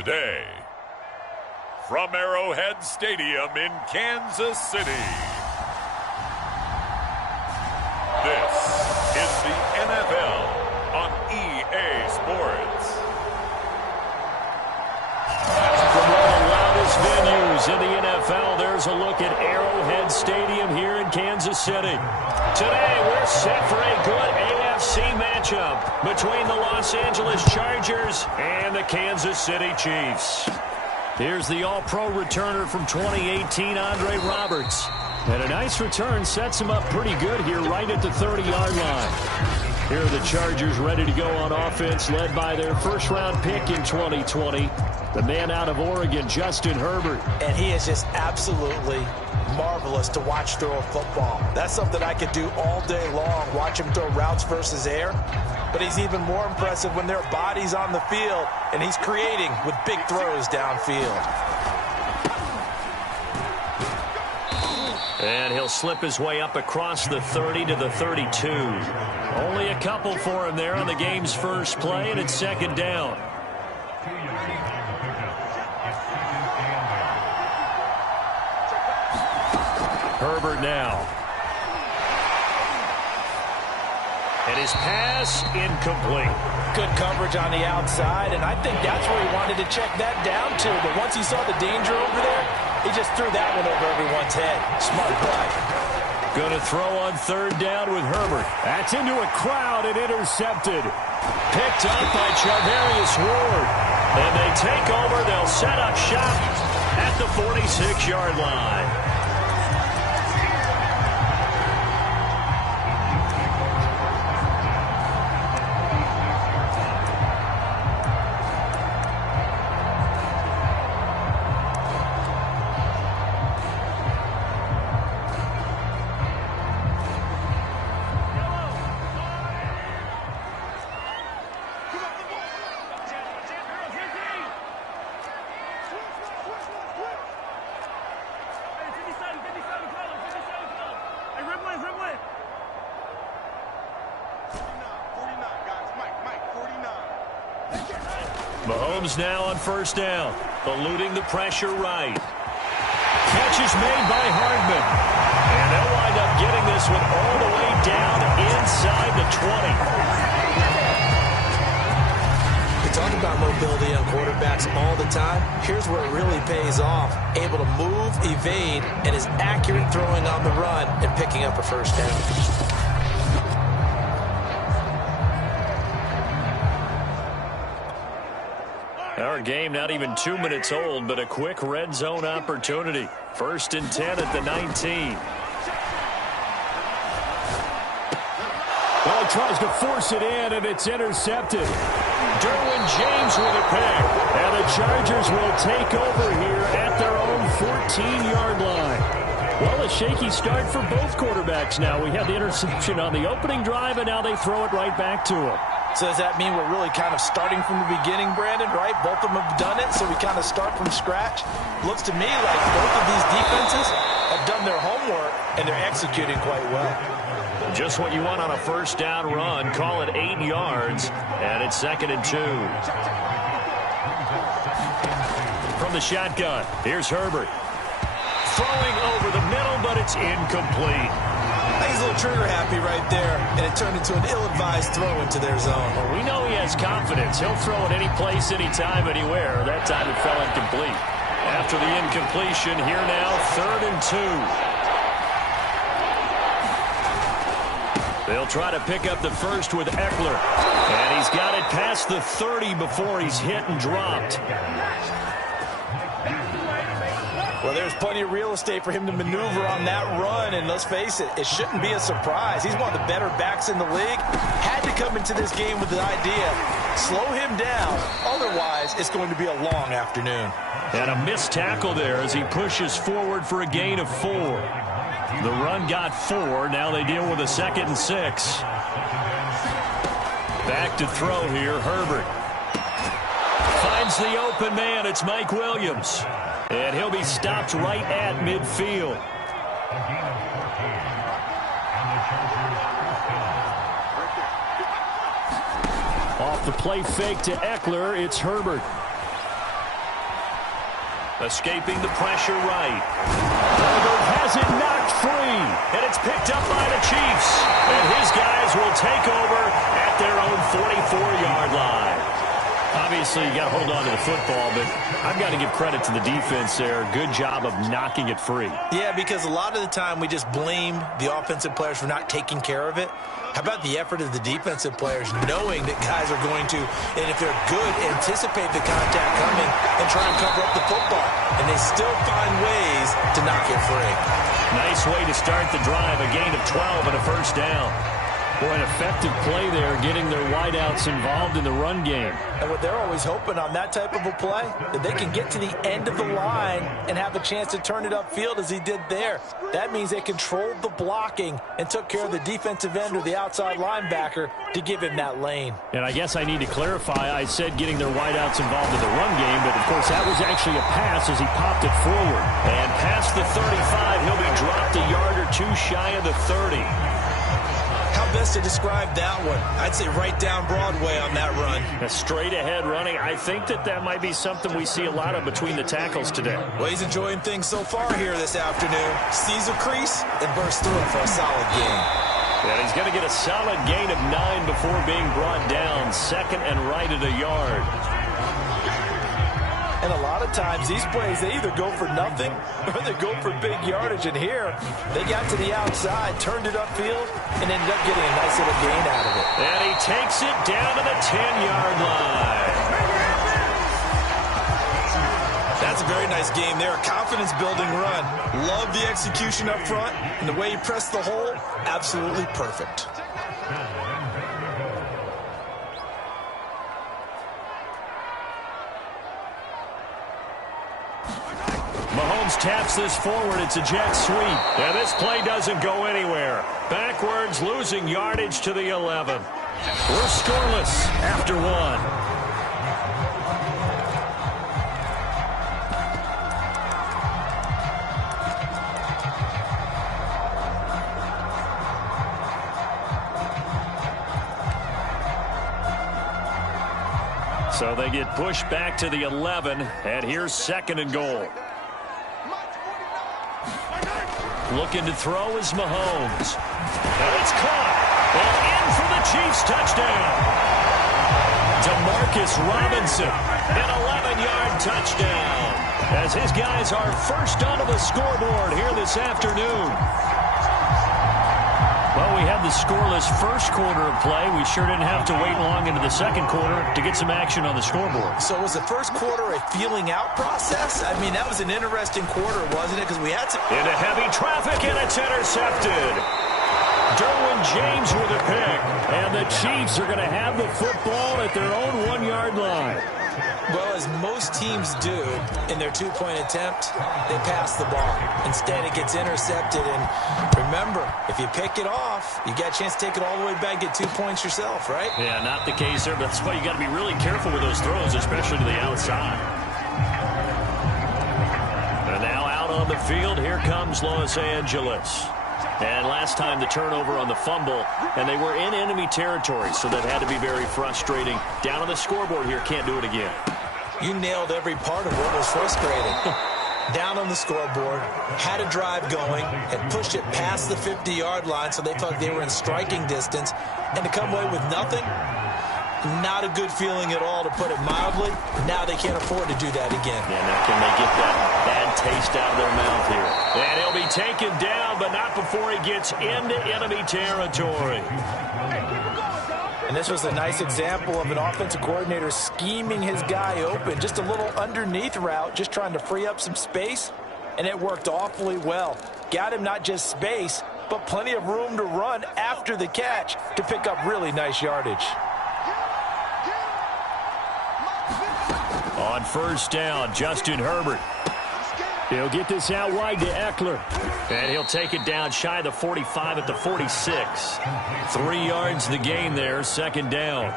Today, from Arrowhead Stadium in Kansas City, this is the NFL on EA Sports. From one of the loudest venues in the NFL, there's a look at Arrowhead Stadium here in Kansas City. Today, we're set for a good AFC matchup between the Los Angeles Chargers and the Kansas City Chiefs. Here's the All-Pro returner from 2018, Andre Roberts. And a nice return sets him up pretty good here right at the 30-yard line. Here are the Chargers ready to go on offense, led by their first-round pick in 2020, the man out of Oregon, Justin Herbert. And he is just absolutely marvelous to watch throw a football. That's something I could do all day long, watch him throw routes versus air. But he's even more impressive when there are bodies on the field, and he's creating with big throws downfield. And he'll slip his way up across the 30 to the 32. Only a couple for him there on the game's first play, and it's second down. Herbert now. And his pass incomplete. Good coverage on the outside, and I think that's where he wanted to check that down to. But once he saw the danger over there, he just threw that one over everyone's head. Smart play. Going to throw on third down with Herbert. That's into a crowd and intercepted. Picked up by Charvarius Ward. And they take over. They'll set up shop at the 46-yard line. Mahomes now on first down, eluding the pressure right. Catch is made by Hardman. And they'll wind up getting this one all the way down inside the 20. We talk about mobility on quarterbacks all the time. Here's where it really pays off. Able to move, evade, and is accurate throwing on the run and picking up a first down. Our game not even 2 minutes old, but a quick red zone opportunity. First and 10 at the 19. Well, he tries to force it in, and it's intercepted. Derwin James with a pick. And the Chargers will take over here at their own 14-yard line. Well, a shaky start for both quarterbacks now. We had the interception on the opening drive, and now they throw it right back to him. So does that mean we're really kind of starting from the beginning, Brandon, right? Both of them have done it, so we kind of start from scratch. Looks to me like both of these defenses have done their homework, and they're executing quite well. Just what you want on a first down run. Call it 8 yards, and it's second and 2. From the shotgun, here's Herbert. Throwing over the middle, but it's incomplete. He's a little trigger happy right there, and it turned into an ill-advised throw into their zone. Well, we know he has confidence. He'll throw it any place, anytime, anywhere. That time it fell incomplete. After the incompletion, here now, third and 2. They'll try to pick up the first with Eckler. And he's got it past the 30 before he's hit and dropped. Well, there's plenty of real estate for him to maneuver on that run, and let's face it, it shouldn't be a surprise. He's one of the better backs in the league. Had to come into this game with the idea, slow him down, otherwise it's going to be a long afternoon. And a missed tackle there as he pushes forward for a gain of 4. The run got 4, now they deal with a second and 6. Back to throw here, Herbert. Finds the open man, it's Mike Williams. And he'll be stopped right at midfield. Off the play fake to Eckler, it's Herbert. Escaping the pressure right. Herbert has it knocked free. And it's picked up by the Chiefs. And his guys will take over at their own 44-yard line. Obviously, you got to hold on to the football, but I've got to give credit to the defense there. Good job of knocking it free. Yeah, because a lot of the time we just blame the offensive players for not taking care of it. How about the effort of the defensive players knowing that guys are going to, and if they're good, anticipate the contact coming and try and cover up the football. And they still find ways to knock it free. Nice way to start the drive. A gain of 12 and a first down. Boy, an effective play there, getting their wideouts involved in the run game. And what they're always hoping on that type of a play, that they can get to the end of the line and have a chance to turn it upfield as he did there. That means they controlled the blocking and took care of the defensive end or the outside linebacker to give him that lane. And I guess I need to clarify, I said getting their wideouts involved in the run game, but of course that was actually a pass as he popped it forward. And past the 35, he'll be dropped a yard or two shy of the 30. How best to describe that one? I'd say right down Broadway on that run. A straight ahead running. I think that might be something we see a lot of between the tackles today. Well, he's enjoying things so far here this afternoon. Sees a crease and bursts through it for a solid gain. And he's going to get a solid gain of 9 before being brought down. Second and right at a yard. And a lot of times these plays, they either go for nothing or they go for big yardage. And here, they got to the outside, turned it upfield, and ended up getting a nice little gain out of it. And he takes it down to the 10-yard line. That's a very nice game there. A confidence-building run. Love the execution up front. And the way he pressed the hole, absolutely perfect. Mahomes taps this forward. It's a jet sweep. And this play doesn't go anywhere. Backwards, losing yardage to the 11. We're scoreless after one. So they get pushed back to the 11, and here's second and goal. Looking to throw is Mahomes. And it's caught. And in for the Chiefs touchdown. DeMarcus Robinson, an 11-yard touchdown. As his guys are first onto the scoreboard here this afternoon. Well, we had the scoreless first quarter of play. We sure didn't have to wait long into the second quarter to get some action on the scoreboard. So was the first quarter a feeling out process? I mean, that was an interesting quarter, wasn't it? Because we had some... Into heavy traffic, and it's intercepted. Derwin James with a pick. And the Chiefs are going to have the football at their own 1-yard line. Well, as most teams do in their two-point attempt, they pass the ball. Instead, it gets intercepted. And remember, if you pick it off, you got a chance to take it all the way back, get 2 points yourself, right? Yeah, not the case there, but that's why you got to be really careful with those throws, especially to the outside. And now out on the field, here comes Los Angeles. And last time the turnover on the fumble, and they were in enemy territory, so that had to be very frustrating. Down on the scoreboard here, can't do it again. You nailed every part of what was frustrating. Down on the scoreboard, had a drive going, and pushed it past the 50-yard line so they felt they were in striking distance, and to come away with nothing, not a good feeling at all, to put it mildly. Now they can't afford to do that again. Yeah, now can they get that bad taste out of their mouth here? And he'll be taken down, but not before he gets into enemy territory. And this was a nice example of an offensive coordinator scheming his guy open. Just a little underneath route, just trying to free up some space, and it worked awfully well. Got him not just space, but plenty of room to run after the catch to pick up really nice yardage. On first down, Justin Herbert. He'll get this out wide to Eckler. And he'll take it down shy of the 45 at the 46. 3 yards the gain there, second down.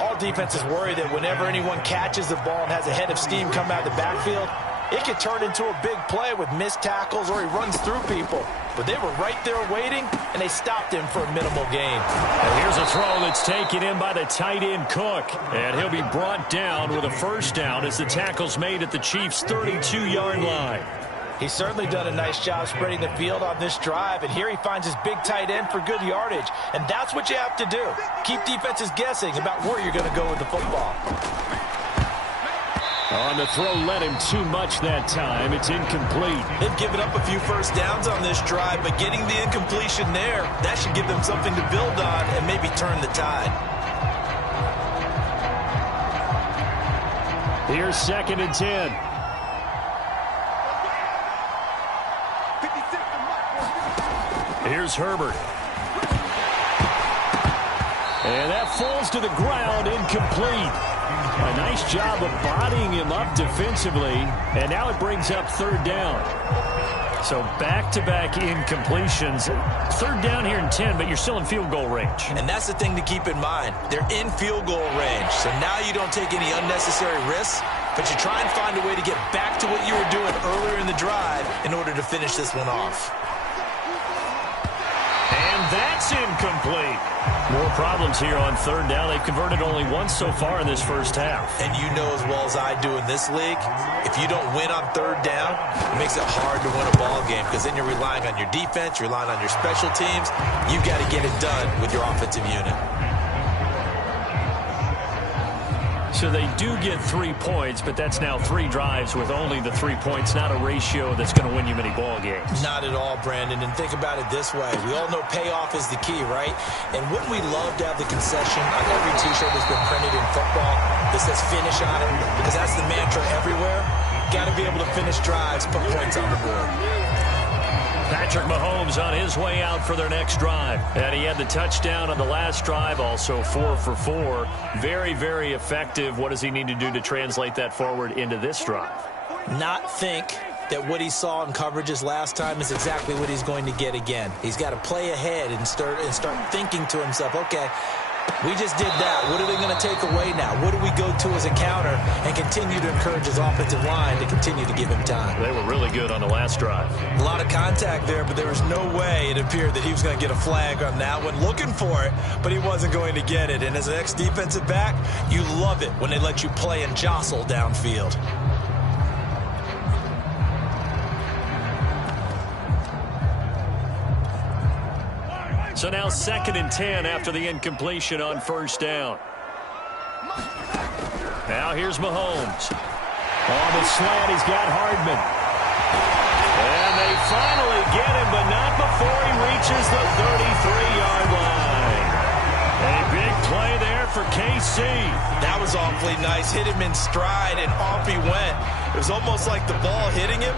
All defenses worry that whenever anyone catches the ball and has a head of steam come out of the backfield, it could turn into a big play with missed tackles or he runs through people. but they were right there waiting, and they stopped him for a minimal gain. And here's a throw that's taken in by the tight end Cook, and he'll be brought down with a first down as the tackle's made at the Chiefs' 32-yard line. He's certainly done a nice job spreading the field on this drive, and here he finds his big tight end for good yardage. And that's what you have to do. Keep defenses guessing about where you're going to go with the football. On the throw, led him too much that time. It's incomplete. They've given up a few first downs on this drive, but getting the incompletion there, that should give them something to build on and maybe turn the tide. Here's 2nd and 10. Here's Herbert. And that falls to the ground, incomplete. A nice job of bodying him up defensively, and now it brings up 3rd down. So back-to-back incompletions. 3rd down here in 10, but you're still in field goal range. And that's the thing to keep in mind. They're in field goal range, so now you don't take any unnecessary risks, but you try and find a way to get back to what you were doing earlier in the drive in order to finish this one off. That's incomplete. More problems here on 3rd down. They've converted only once so far in this first half. And you know as well as I do in this league, if you don't win on 3rd down, it makes it hard to win a ball game because then you're relying on your defense, you're relying on your special teams. You've got to get it done with your offensive unit. So they do get 3 points, but that's now 3 drives with only the 3 points, not a ratio that's going to win you many ball games. Not at all, Brandon. And think about it this way. We all know payoff is the key, right? And wouldn't we love to have the concession on every T-shirt that's been printed in football that says finish on it? Because that's the mantra everywhere. Got to be able to finish drives, put points on the board. Patrick Mahomes on his way out for their next drive. And he had the touchdown on the last drive, also 4 for 4. Very, very effective. What does he need to do to translate that forward into this drive? Not think that what he saw in coverages last time is exactly what he's going to get again. He's got to play ahead and start thinking to himself, okay, we just did that. What are they going to take away now? What do we go to as a counter and continue to encourage his offensive line to continue to give him time? They were really good on the last drive. A lot of contact there, but there was no way it appeared that he was going to get a flag on that one. Looking for it, but he wasn't going to get it. And as an ex-defensive back, you love it when they let you play and jostle downfield. So now 2nd and 10 after the incompletion on 1st down. Now here's Mahomes. On the slant, he's got Hardman. And they finally get him, but not before he reaches the 33-yard line. A big play there for KC. That was awfully nice. Hit him in stride, and off he went. It was almost like the ball hitting him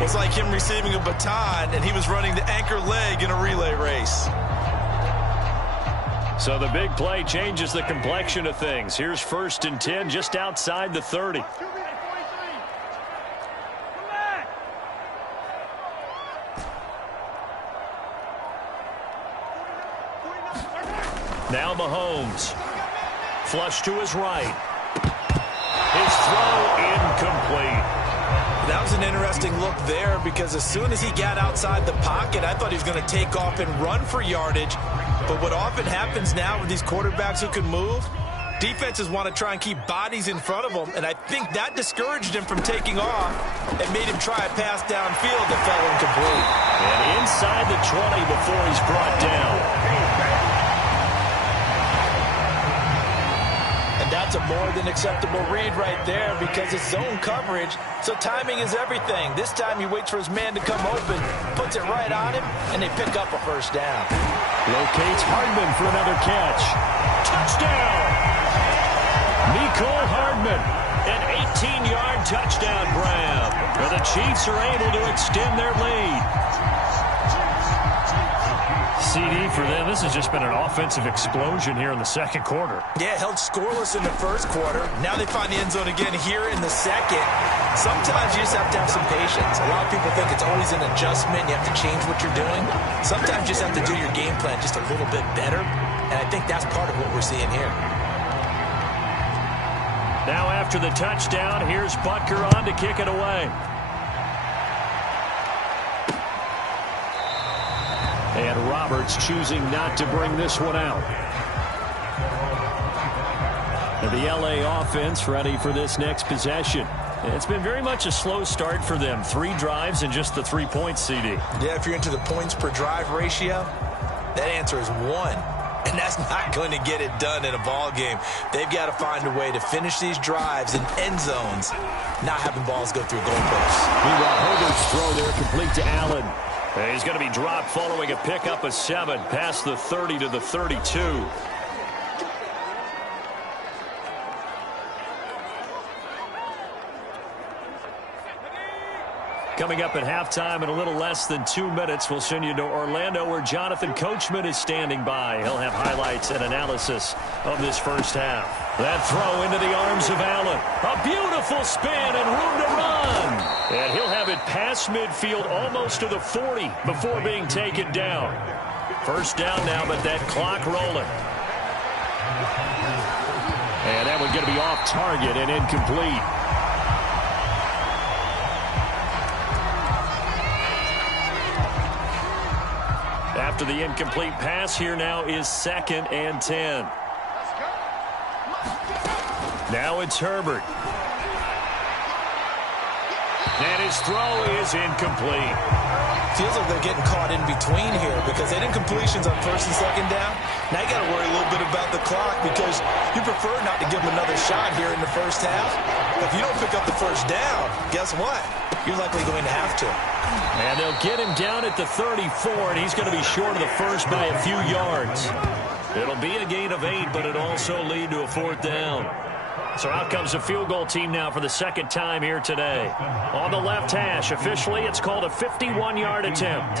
was like him receiving a baton, and he was running the anchor leg in a relay race. So the big play changes the complexion of things. Here's 1st and 10 just outside the 30. Now Mahomes. Flush to his right. His throw incomplete. That was an interesting look there because as soon as he got outside the pocket, I thought he was going to take off and run for yardage. But what often happens now with these quarterbacks who can move, defenses want to try and keep bodies in front of them, and I think that discouraged him from taking off and made him try a pass downfield that fell incomplete. And inside the 20 before he's brought down. And that's a more than acceptable read right there because it's zone coverage, so timing is everything. This time he waits for his man to come open, puts it right on him, and they pick up a first down. Locates Hardman for another catch. Touchdown! Mecole Hardman, an 18-yard touchdown grab. Where the Chiefs are able to extend their lead. CD for them. This has just been an offensive explosion here in the second quarter. Yeah, held scoreless in the first quarter. Now they find the end zone again here in the second. Sometimes you just have to have some patience. A lot of people think it's always an adjustment. You have to change what you're doing. Sometimes you just have to do your game plan just a little bit better. And I think that's part of what we're seeing here. Now after the touchdown, here's Butker on to kick it away. And Roberts choosing not to bring this one out. And the LA offense ready for this next possession. It's been very much a slow start for them. 3 drives and just the 3 points, CD. Yeah, if you're into the points per drive ratio, that answer is 1. And that's not going to get it done in a ball game. They've got to find a way to finish these drives in end zones, not having balls go through goalposts. Meanwhile, Herbert's throw there complete to Allen. And he's going to be dropped following a pickup of 7 past the 30 to the 32. Coming up at halftime in a little less than 2 minutes, we'll send you to Orlando where Jonathan Coachman is standing by. He'll have highlights and analysis of this first half. That throw into the arms of Allen. A beautiful spin and room to run. And he'll have it past midfield almost to the 40 before being taken down. First down now, but that clock rolling. And that one's going to be off target and incomplete. After the incomplete pass, here now is 2nd and 10. Now it's Herbert. And his throw is incomplete. Feels like they're getting caught in between here because they didn't completions on 1st and 2nd down. Now you got to worry a little bit about the clock because you prefer not to give them another shot here in the first half. If you don't pick up the first down, guess what? You're likely going to have to. And they'll get him down at the 34, and he's going to be short of the first by a few yards. It'll be a gain of 8, but it'll also lead to a 4th down. So out comes the field goal team now for the 2nd time here today. On the left hash, officially it's called a 51-yard attempt.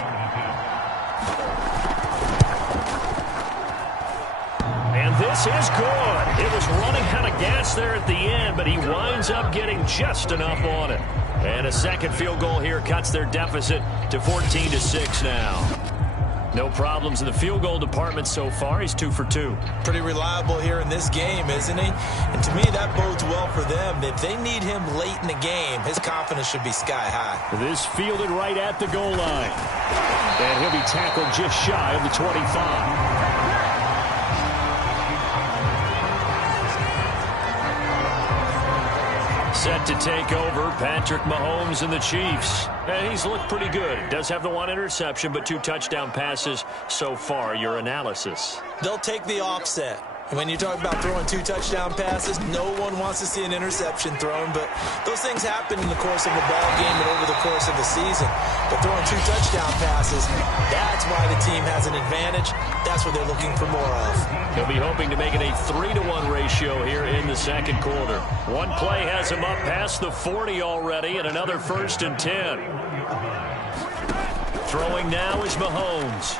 And this is good. It was running out of gas there at the end, but he winds up getting just enough on it. And a 2nd field goal here cuts their deficit to 14-6 now. No problems in the field goal department so far. He's 2 for 2. Pretty reliable here in this game, isn't he? And to me, that bodes well for them. If they need him late in the game, his confidence should be sky high. This fielded right at the goal line. And he'll be tackled just shy of the 25. Set to take over, Patrick Mahomes and the Chiefs. And he's looked pretty good. Does have the 1 interception, but 2 touchdown passes so far. Your analysis. They'll take the offset. When you talk about throwing 2 touchdown passes, no one wants to see an interception thrown, but those things happen in the course of a ball game and over the course of the season. But throwing 2 touchdown passes, that's why the team has an advantage. That's what they're looking for more of. He'll be hoping to make it a 3-to-1 ratio here in the 2nd quarter. One play has him up past the 40 already, and another 1st and 10. Throwing now is Mahomes.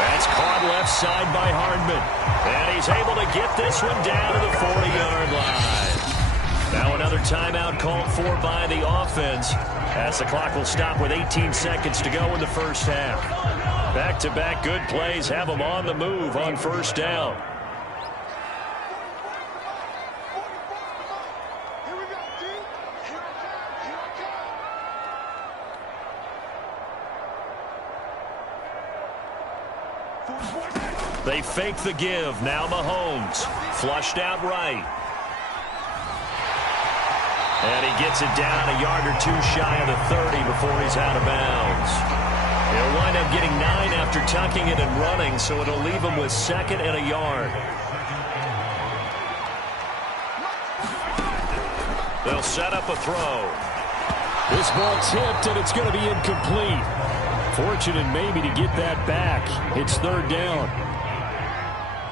That's caught left side by Hardman. And he's able to get this one down to the 40-yard line. Now another timeout called for by the offense as the clock will stop with 18 seconds to go in the first half. Back-to-back good plays have them on the move on 1st down. They fake the give. Now Mahomes. Flushed out right. And he gets it down a yard or 2 shy of the 30 before he's out of bounds. He'll wind up getting 9 after tucking it and running, so it'll leave him with 2nd and a yard. They'll set up a throw. This ball tipped, and it's going to be incomplete. Fortunate maybe to get that back. It's 3rd down.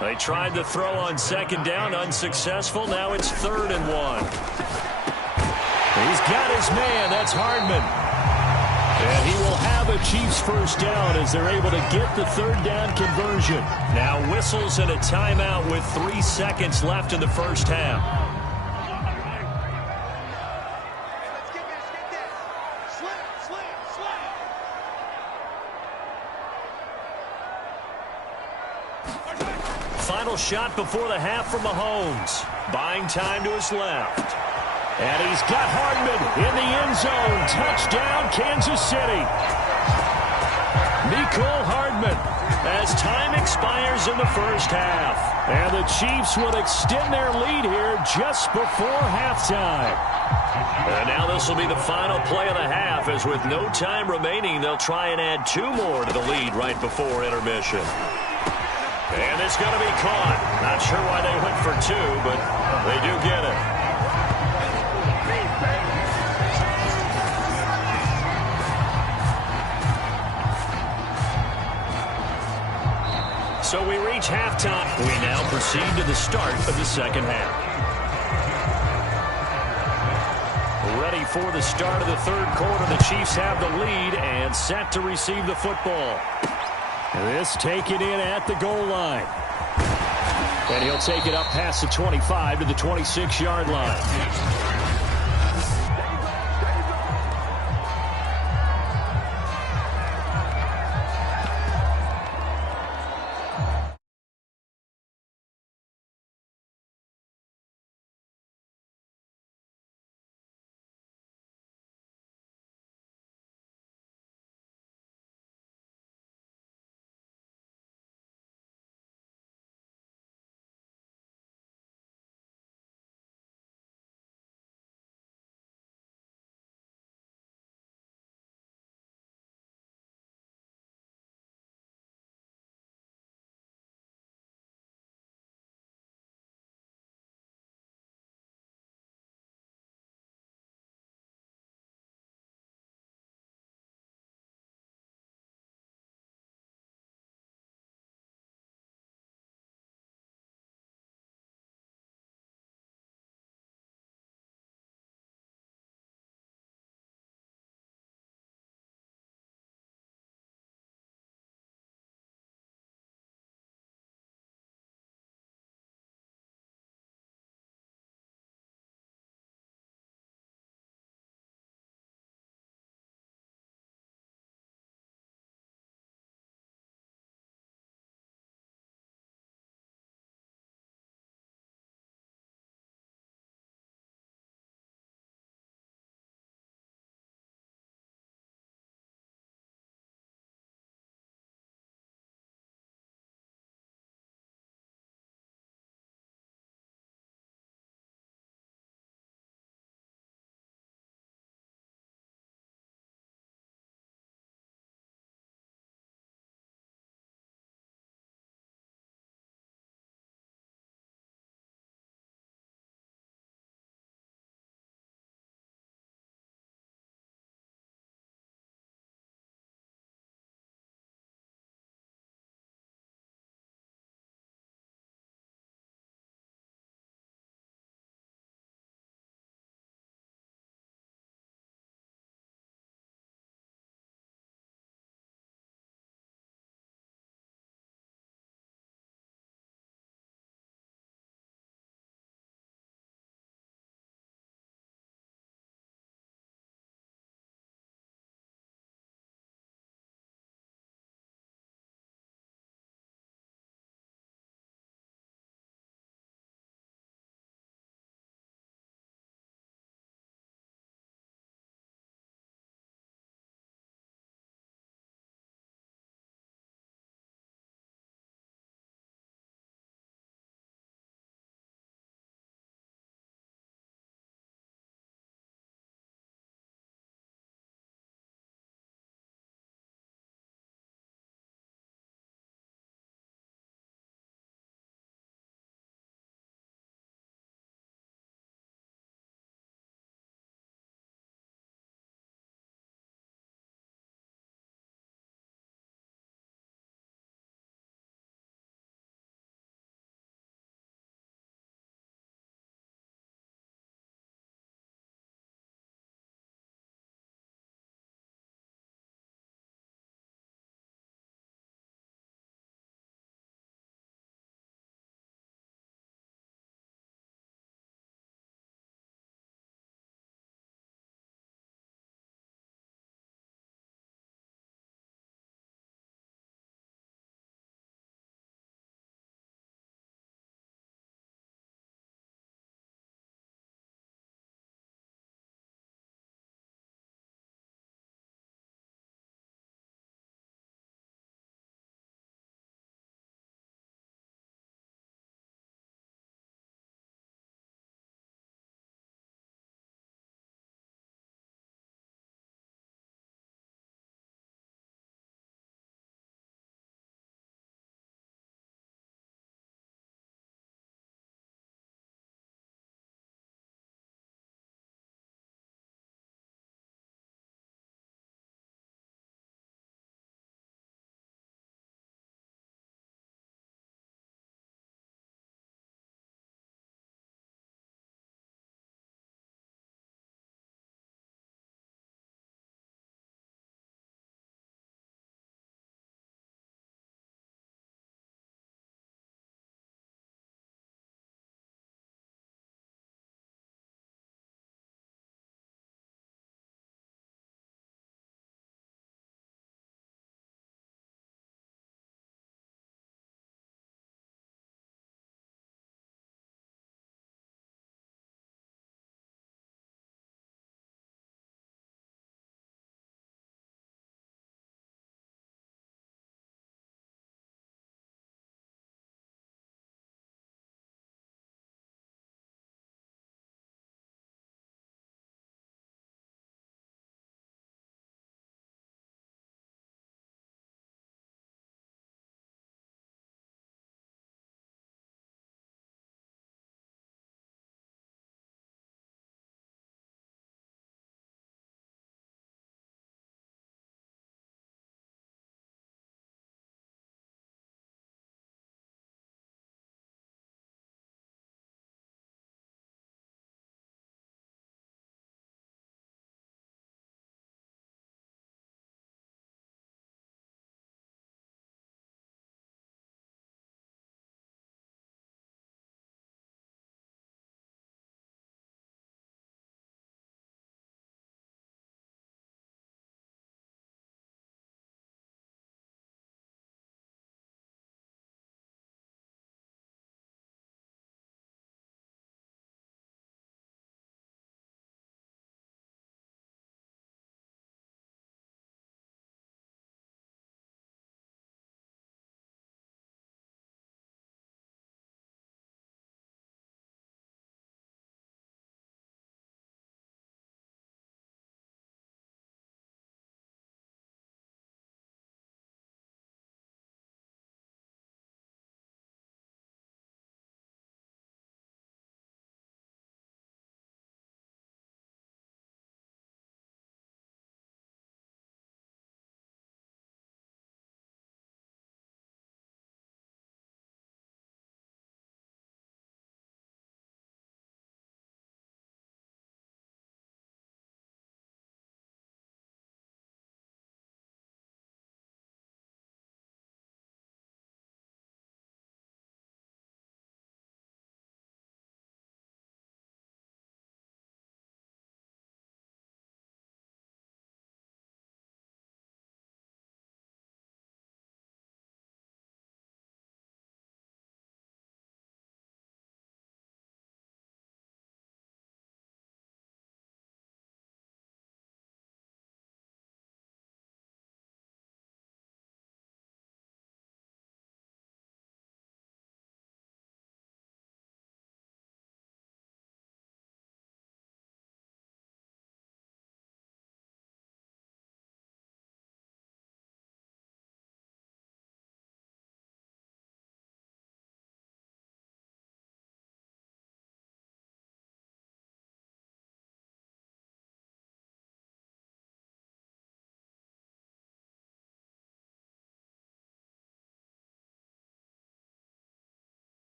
They tried the throw on 2nd down, unsuccessful. Now it's 3rd and 1. He's got his man. That's Hardman. And he will have a Chiefs first down as they're able to get the 3rd down conversion. Now whistles and a timeout with 3 seconds left in the first half. Final shot before the half from Mahomes. Buying time to his left. And he's got Hardman in the end zone. Touchdown, Kansas City. as time expires in the first half. And the Chiefs will extend their lead here just before halftime. And now this will be the final play of the half, as with no time remaining, they'll try and add 2 more to the lead right before intermission. And it's going to be caught. Not sure why they went for 2, but they do get it. So we reach halftime. We now proceed to the start of the second half. Ready for the start of the third quarter. The Chiefs have the lead and set to receive the football. This taken in at the goal line. And he'll take it up past the 25 to the 26-yard line.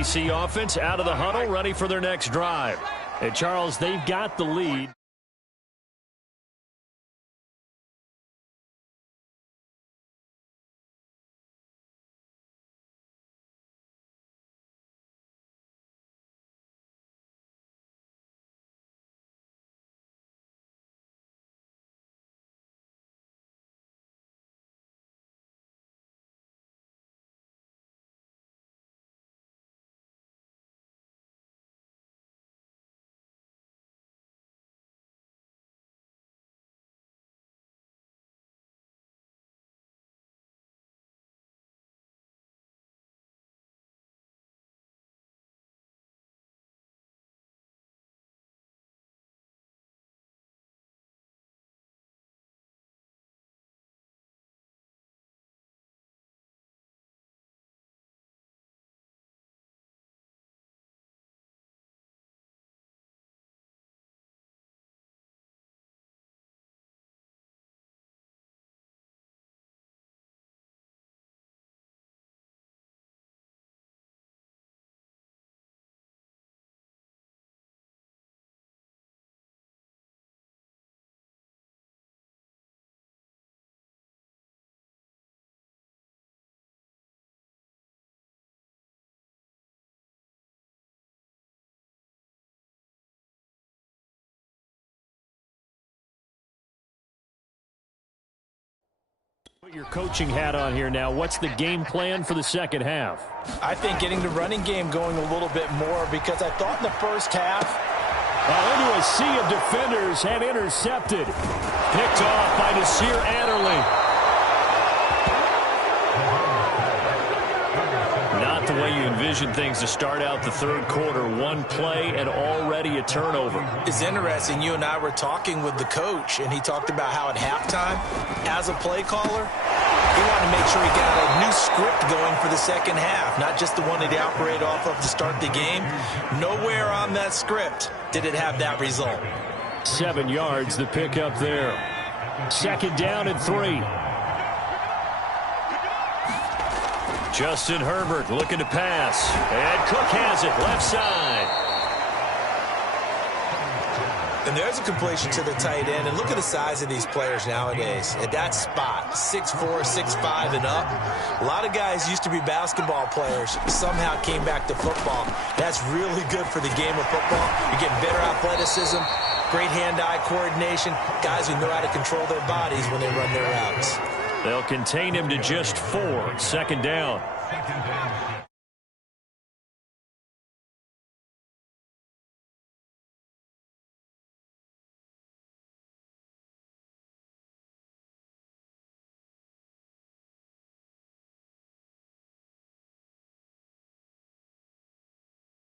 KC offense out of the huddle, ready for their next drive. And Charles, they've got the lead. Put your coaching hat on here now. What's the game plan for the second half? I think getting the running game going a little bit more, because I thought in the first half. Into a sea of defenders and intercepted. Picked off by Nasir Adderley. Not the way you envision things to start out the third quarter. One play and already a turnover. It's interesting. You and I were talking with the coach, and he talked about how at halftime, as a play caller, he wanted to make sure he got a new script going for the second half, not just the one that he operated off of to start the game. Nowhere on that script did it have that result. 7 yards, the pickup there. Second down and 3. Justin Herbert looking to pass. And Cook has it, left side. And there's a completion to the tight end. And look at the size of these players nowadays. At that spot, 6'4", 6'5", and up. A lot of guys used to be basketball players, somehow came back to football. That's really good for the game of football. You're getting better athleticism, great hand-eye coordination, guys who know how to control their bodies when they run their routes. They'll contain him to just 4. Second down.